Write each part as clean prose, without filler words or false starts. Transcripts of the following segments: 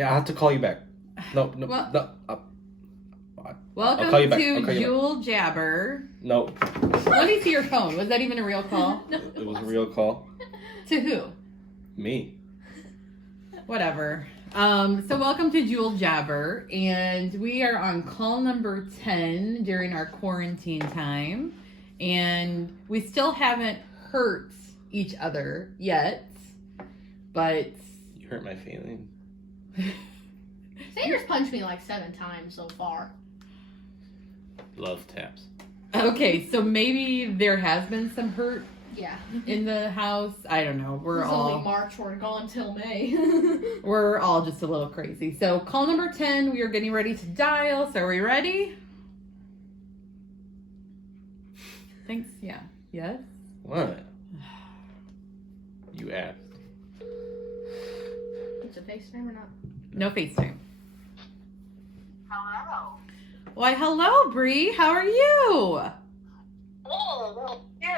Yeah, I have to call you back. No. Welcome I'll call you back. to Jewell Jabber. No. Let me see your phone. Was that even a real call? No, It was a real call. To who? Me. Whatever. So welcome to Jewell Jabber, and we are on call number 10 during our quarantine time, and we still haven't hurt each other yet, but... You hurt my feelings. Sanders punched me like 7 times so far. Love taps. Okay, so maybe there has been some hurt Yeah. in the house. I don't know. It's only March. We're gone till May. We're all just a little crazy. So call number 10, we are getting ready to dial. So are we ready? Thanks. Yeah. Yes? What? You asked. It's a FaceTime or not? No FaceTime. Hello. Why, hello, Bree. How are you? Oh, you.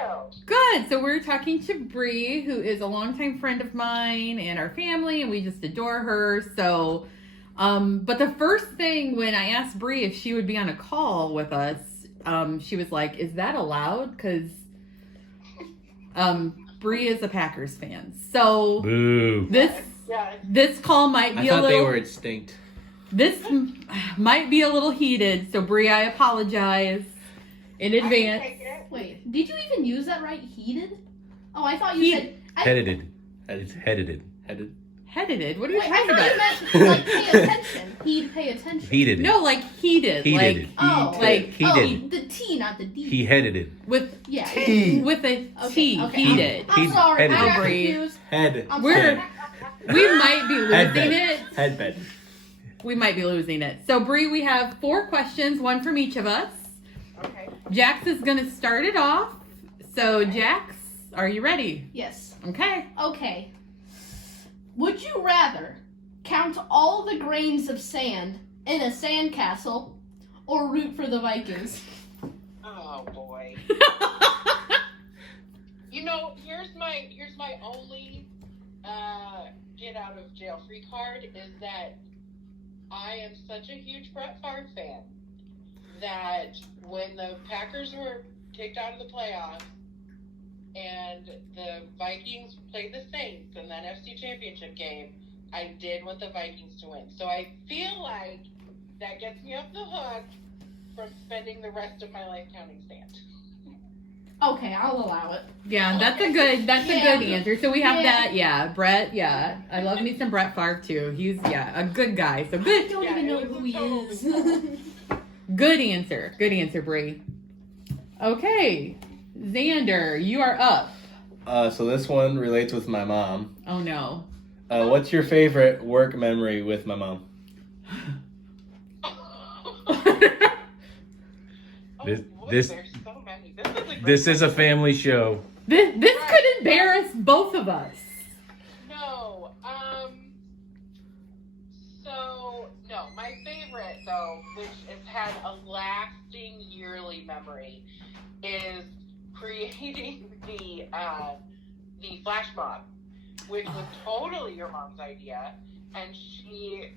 Good. So we're talking to Bree, who is a longtime friend of mine and our family, and we just adore her. So, but the first thing when I asked Bree if she would be on a call with us, she was like, "Is that allowed?" Because Bree is a Packers fan. So Boo. this call might be I thought a little. they were extinct. This might be a little heated. So Bree, I apologize in advance. Wait, did you even use that right? Heated? Oh, I thought you said... Headed. It's headed. Headed? What are you Wait, talking I about? thought you meant, like, pay attention. He'd pay attention. Heated. No, like heated. Heated. Like Oh, like Heated. the T, not the D. He headed it. with Yeah. with a T. Okay. Heated. I'm sorry, I Headed. got Breathe. confused. Head. I'm We're sorry. we might be losing Headbed. it. Headbed. We might be losing it. So Bree, we have 4 questions, one from each of us. Okay. Jax is gonna start it off. So Jax, are you ready? Yes. Okay. Okay. Would you rather count all the grains of sand in a sandcastle or root for the Vikings? Oh boy. You know, here's my only get out of jail free card is that I am such a huge Brett Favre fan that when the Packers were kicked out of the playoffs and the Vikings played the Saints in that NFC Championship game, I did want the Vikings to win. So I feel like that gets me off the hook from spending the rest of my life counting sand. Okay, I'll allow it. Yeah, that's a good answer. So we have Yeah. that. Yeah, Brett. Yeah, I love me some Brett Favre too. He's a good guy. So good. I don't even know who he is. Good answer. Good answer, Bree. Okay, Xander, you are up. So this one relates with my mom. Oh no. What's your favorite work memory with my mom? There's so many. This is a family show. This could embarrass both of us. No. So no, my favorite though, which has had a lasting yearly memory, is creating the flash mob, which was totally your mom's idea, and she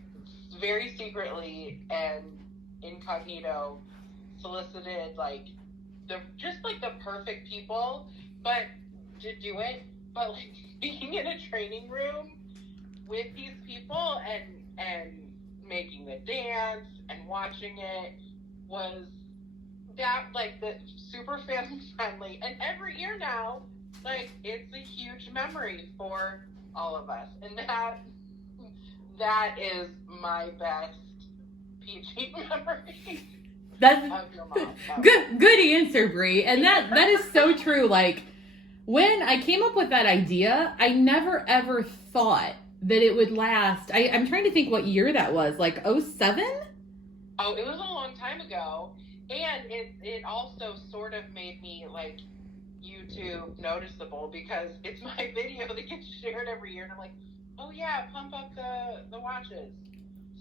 very secretly and incognito solicited the perfect people, but to do it, but like being in a training room with these people and making the dance and watching it was that like the super family friendly, and every year now it's a huge memory for all of us, and that is my best PG memory. That's of your mom. good answer, Bree. And that is so true. Like when I came up with that idea, I never ever thought that it would last. I'm trying to think what year that was. Like 2007? Oh, it was a long time ago, and it also sort of made me like YouTube noticeable because it's my video that gets shared every year, and I'm like, oh yeah, pump up the watches.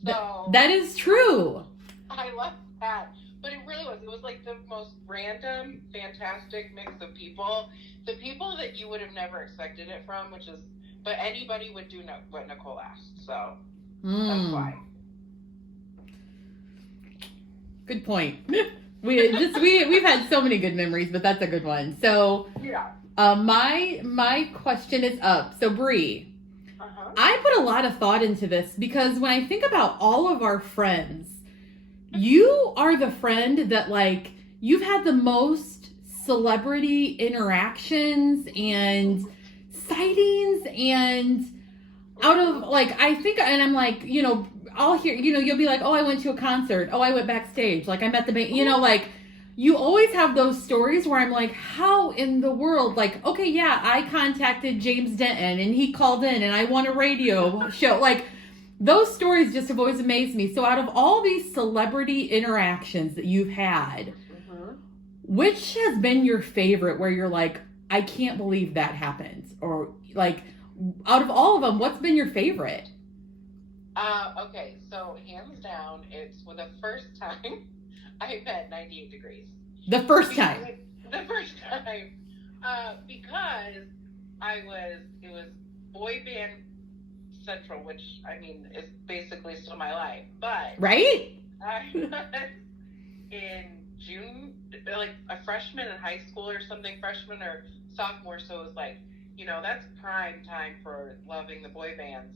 So That is true. I love that. But it really was. It was like the most random, fantastic mix of people. The people that you would have never expected it from, but anybody would do what Nicole asked. So That's why. Good point. We've had so many good memories, but that's a good one. So Yeah. my question is up. So Bree, I put a lot of thought into this because when I think about all of our friends, you are the friend that like you've had the most celebrity interactions and sightings and out of like I think and I'm like, you know, I'll hear, you know, you'll be like, oh, I went to a concert. Oh, I went backstage. Like I met the you know, like you always have those stories where I'm like, how in the world? Like, okay, yeah, I contacted James Denton and he called in and I won a radio show. Like, those stories just have always amazed me. So out of all these celebrity interactions that you've had, which has been your favorite where you're like, I can't believe that happened? Or like, out of all of them, what's been your favorite? Okay, so hands down, it's for the first time I met 98 Degrees. The first time? The first time. Because it was boy band central, which, I mean, is basically still my life. But. Right? I was in June, like a freshman in high school or something, freshman or sophomore, so it was like, you know, that's prime time for loving the boy bands.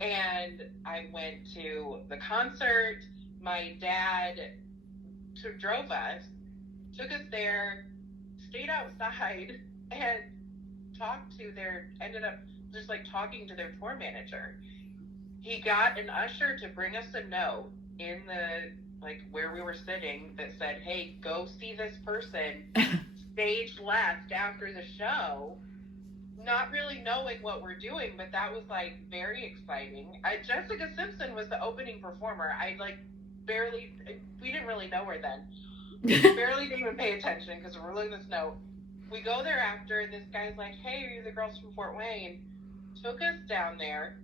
And I went to the concert. My dad drove us, took us there, stayed outside, and ended up just like talking to their tour manager. He got an usher to bring us a note in the, like where we were sitting that said, hey, go see this person, stage left after the show. Not really knowing what we're doing, but that was like very exciting. Jessica Simpson was the opening performer. We didn't really know her then. We barely didn't even pay attention because we're reading this note. We go there after, this guy's like, hey, are you the girls from Fort Wayne? Took us down there.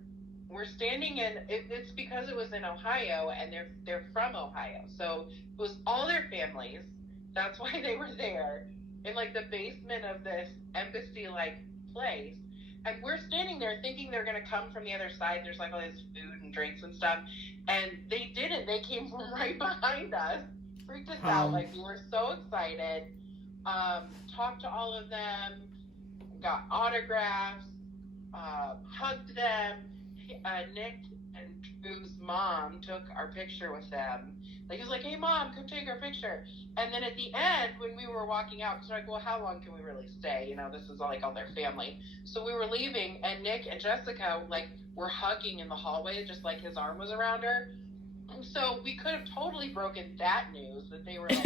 We're standing in, it's because it was in Ohio and they're from Ohio. So it was all their families. That's why they were there in like the basement of this embassy like place, and we're standing there thinking they're going to come from the other side. There's like all this food and drinks and stuff, and they didn't. They came from right behind us, freaked us out. Like we were so excited. Talked to all of them, got autographs, hugged them. Nick and Drew's mom took our picture with them. Like he was like, hey mom, come take our picture. And then at the end, when we were walking out, because we're like, well, how long can we really stay? You know, this is like all their family. So we were leaving, and Nick and Jessica, like, were hugging in the hallway, just like his arm was around her. And so we could have totally broken that news that they were like,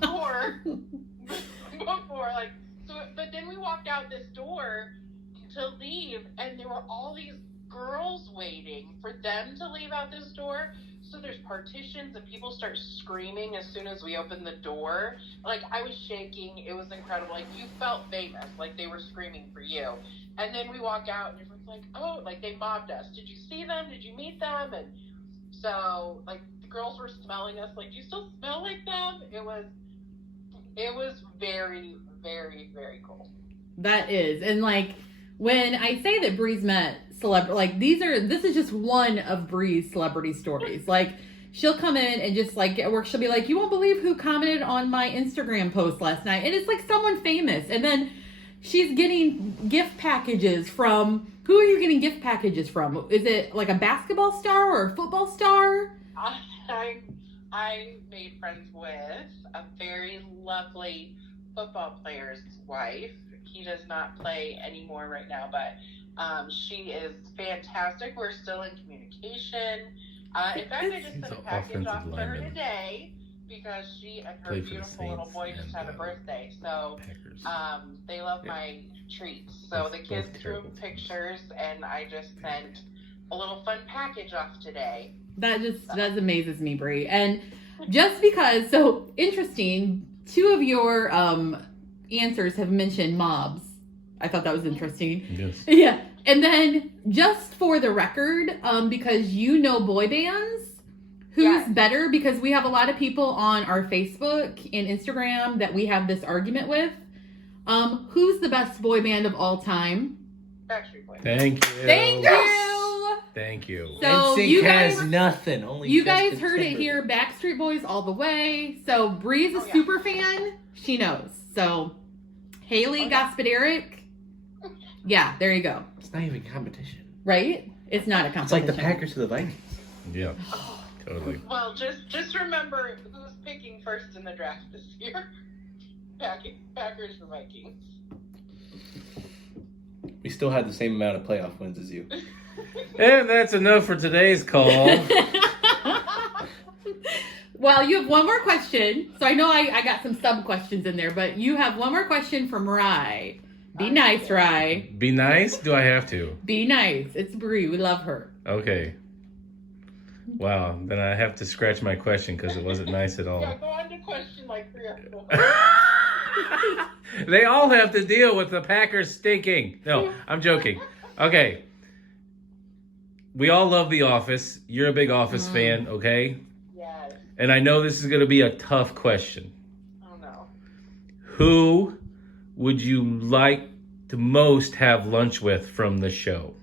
before, like, so, but then we walked out this door to leave, and there were all these girls waiting for them to leave out this door. So there's partitions and people start screaming as soon as we open the door. Like I was shaking. It was incredible. Like you felt famous. Like they were screaming for you. And then we walk out and everyone's like, oh, like they mobbed us. Did you see them? Did you meet them? And so like the girls were smelling us. Like, do you still smell like them? It was very, very, very cool. That is. And like when I say that Bree's met celebrity, like this is just one of Bree's celebrity stories. Like she'll come in and just like at work, she'll be like, you won't believe who commented on my Instagram post last night. And it's like someone famous. And then she's getting gift packages from, who are you getting gift packages from? Is it like a basketball star or a football star? I made friends with a very lovely football player's wife. He does not play anymore right now, but she is fantastic. We're still in communication. In fact, I just sent a package off to her today because she and her beautiful little boy just had a birthday. So they love my treats. So the kids threw pictures, and I just sent a little fun package off today. That amazes me, Bree. And just because, so interesting, two of your answers have mentioned mobs. I thought that was interesting. Yes. Yeah. And then just for the record, because you know boy bands, who's better? Because we have a lot of people on our Facebook and Instagram that we have this argument with. Who's the best boy band of all time? Backstreet Boys. Thank you. Thank you. Thank you. So NSYNC you has guys, nothing. Only you Justin guys heard it Timberlake. here. Backstreet Boys all the way. So Bree's a super fan. She knows. So Haley Gospoderic. Yeah, there you go. It's not even competition. Right? It's not a competition. It's like the Packers to the Vikings. Yeah, totally. Well, just remember who's picking first in the draft this year. Packers or Vikings. We still had the same amount of playoff wins as you. And that's enough for today's call. Well, you have one more question. So I know I got some sub questions in there, but you have one more question from Rye. Be nice, Rye. Be nice? Do I have to? Be nice. It's Bree. We love her. Okay. Wow, then I have to scratch my question because it wasn't nice at all. Yeah, go on to question like 3 or 4. They all have to deal with the Packers stinking. No, I'm joking. Okay. We all love The Office. You're a big Office fan, okay? Yes. And I know this is going to be a tough question. Oh no. Who would you like to most have lunch with from the show?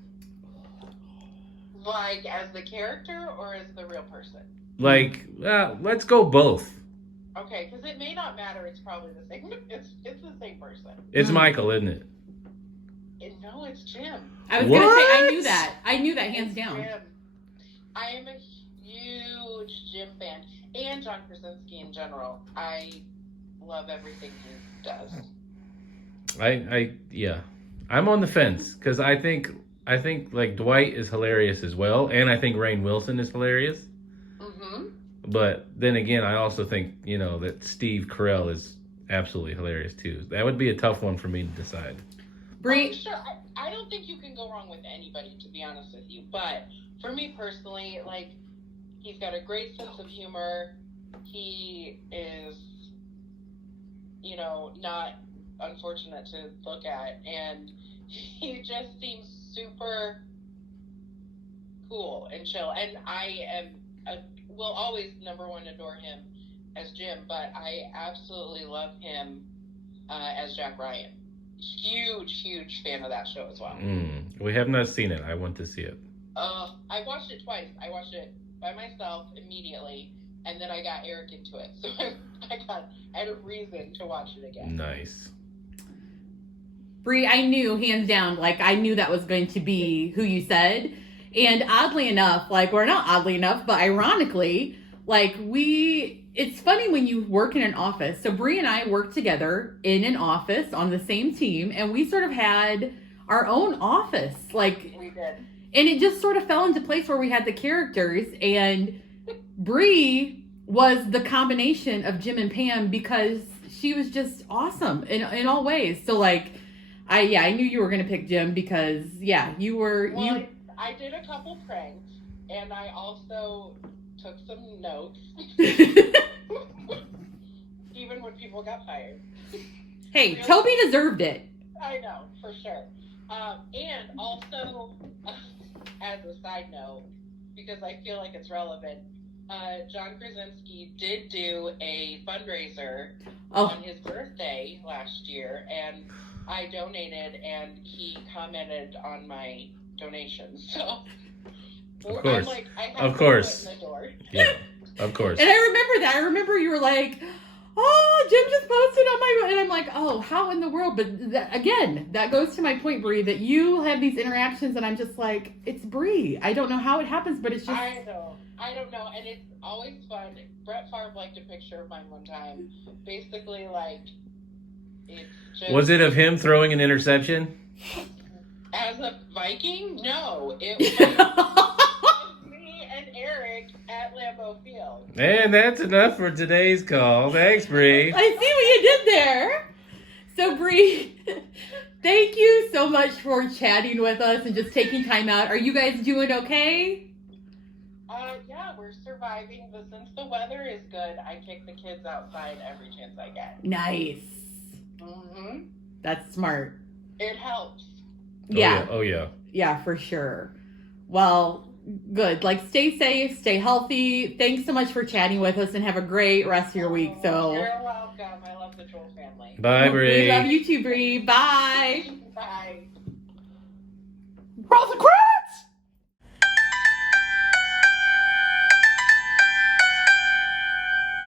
Like as the character or as the real person? Like, let's go both. Okay, because it may not matter. It's probably the same. It's the same person. It's Michael, isn't it? No, it's Jim. I was going to say, I What? knew that. I knew that hands down. Jim. I am a huge Jim fan, and John Krasinski in general. I love everything he does. Yeah. I'm on the fence because I think like Dwight is hilarious as well, and I think Rainn Wilson is hilarious. Mm-hmm. But then again, I also think, that Steve Carell is absolutely hilarious too. That would be a tough one for me to decide. Bree, Sure. I don't think you can go wrong with anybody, to be honest with you. But for me personally, like, he's got a great sense of humor. He is, not unfortunate to look at. And he just seems super cool and chill. And I will always, number one, adore him as Jim. But I absolutely love him as Jack Ryan. Huge fan of that show as well. We have not seen it. I want to see it. I watched it twice. I watched it by myself immediately, and then I got Eric into it. So I had a reason to watch it again. Nice. Bree, I knew hands down, like I knew that was going to be who you said. And oddly enough, not oddly enough, but ironically, it's funny when you work in an office. So Bree and I worked together in an office on the same team, and we sort of had our own office. We did. And it just sort of fell into place where we had the characters, and Bree was the combination of Jim and Pam because she was just awesome in all ways. So I knew you were going to pick Jim because you were. Well, I did a couple pranks, and I also took some notes. Even when people got fired. Hey, Toby deserved it. I know, for sure. And also, as a side note, because I feel like it's relevant, John Krasinski did do a fundraiser on his birthday last year, and I donated, and he commented on my donations. So, of course, I have of course, in the door. Yeah, of course. And I remember that. I remember you were like, "Oh, Jim just posted on my," and I'm like, "Oh, how in the world?" But that goes to my point, Bree, that you have these interactions, and I'm just like, "It's Bree." I don't know how it happens, but it's just. I don't know, and it's always fun. Brett Favre liked a picture of mine one time. Basically, it's just. Was it of him throwing an interception? As a Viking? No, it was me and Eric at Lambeau Field. And that's enough for today's call. Thanks, Bree. I see what you did there. So, Bree, thank you so much for chatting with us and just taking time out. Are you guys doing okay? Yeah, we're surviving, but since the weather is good, I kick the kids outside every chance I get. Nice. Mm-hmm. That's smart. It helps. Yeah. Oh, yeah. Yeah, for sure. Well, good. Stay safe, stay healthy. Thanks so much for chatting with us, and have a great rest of your week. So You're welcome. I love the Jewell family. Bye, Bree. We love you too, Bree. Bye. Bye.